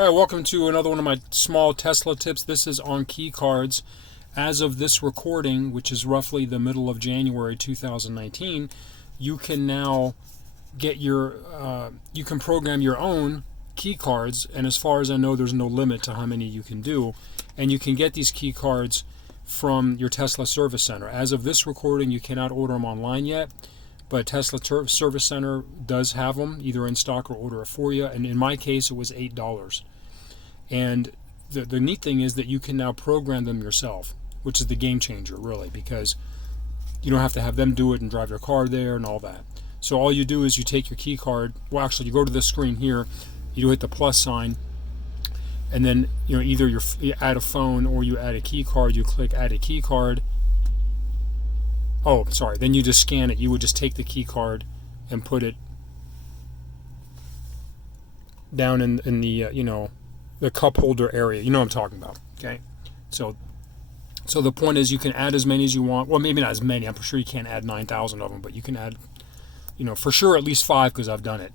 All right, welcome to another one of my small Tesla tips. This is on key cards. As of this recording, which is roughly the middle of January 2019, you can now get you can program your own key cards, and as far as I know, there's no limit to how many you can do. And you can get these key cards from your Tesla Service Center. As of this recording, you cannot order them online yet, but Tesla Service Center does have them, either in stock or order it for you. And in my case, it was $8. And the neat thing is that you can now program them yourself, which is the game changer, really, because you don't have to have them do it and drive your car there and all that. So all you do is you take your key card. Well, actually, you go to this screen here, you hit the plus sign, and then either you add a phone or you add a key card. You click add a key card. Oh, sorry. Then you just scan it. You would just take the key card and put it down in the the cup holder area. You know what I'm talking about. Okay. So the point is you can add as many as you want. Well, maybe not as many. I'm sure you can't add 9,000 of them, but you can add, for sure at least 5, because I've done it,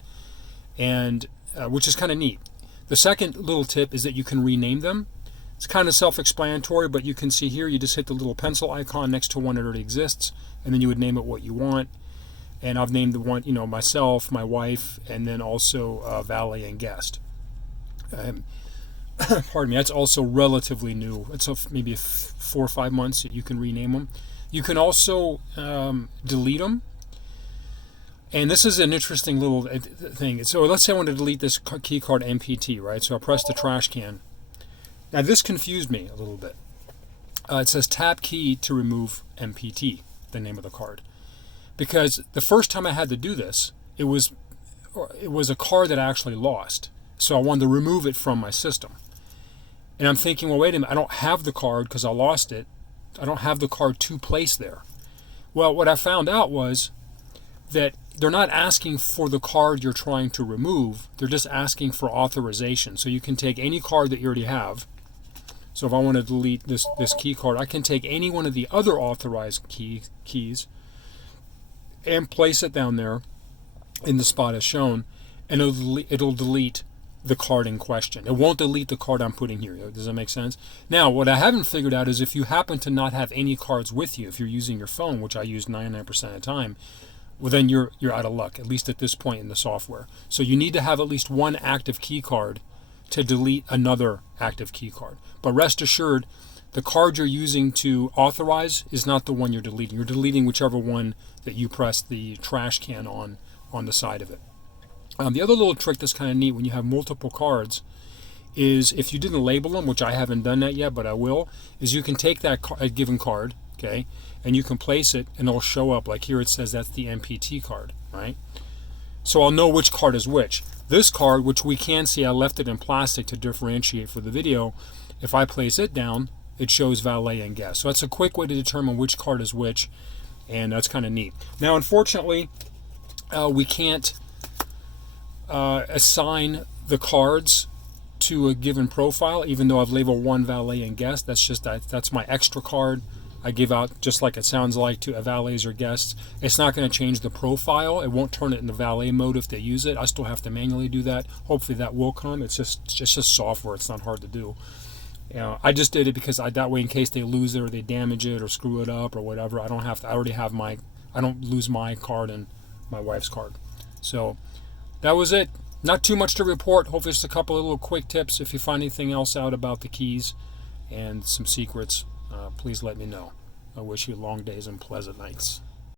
and which is kind of neat. The second little tip is that you can rename them. It's kind of self-explanatory, but you can see here, you just hit the little pencil icon next to one that already exists, and then you would name it what you want. And I've named the one, myself, my wife, and then also valet and guest. Pardon me, that's also relatively new. It's maybe 4 or 5 months that you can rename them. You can also delete them. And this is an interesting little thing. So let's say I want to delete this key card MPT, right? So I press the trash can. Now this confused me a little bit. It says tap key to remove MPT, the name of the card. Because the first time I had to do this, it was a card that I actually lost. So I wanted to remove it from my system. And I'm thinking, well, wait a minute, I don't have the card because I lost it. I don't have the card to place there. Well, what I found out was that they're not asking for the card you're trying to remove. They're just asking for authorization. So you can take any card that you already have. So if I want to delete this key card, I can take any one of the other authorized keys and place it down there in the spot as shown, and it'll delete the card in question. It won't delete the card I'm putting here. Does that make sense? Now, what I haven't figured out is if you happen to not have any cards with you, if you're using your phone, which I use 99% of the time, well, then you're out of luck, at least at this point in the software. So you need to have at least one active key card to delete another active key card. But rest assured, the card you're using to authorize is not the one you're deleting. You're deleting whichever one that you press the trash can on the side of it. The other little trick that's kind of neat when you have multiple cards is if you didn't label them, which I haven't done that yet, but I will, is you can take that given card, okay, and you can place it and it'll show up. Like here it says that's the MPT card, right? So I'll know which card is which. This card, which we can see, I left it in plastic to differentiate for the video. If I place it down, it shows valet and guest. So that's a quick way to determine which card is which, and that's kind of neat. Now, unfortunately, we can't assign the cards to a given profile, even though I've labeled one valet and guest. That's my extra card I give out, just like it sounds like, to valets or guests. It's not going to change the profile. It won't turn it into valet mode if they use it. I still have to manually do that. Hopefully that will come. It's just software. It's not hard to do. I just did it because that way, in case they lose it or they damage it or screw it up or whatever, I don't lose my card and my wife's card. So that was it. Not too much to report. Hopefully just a couple of little quick tips. If you find anything else out about the keys and some secrets, please let me know. I wish you long days and pleasant nights.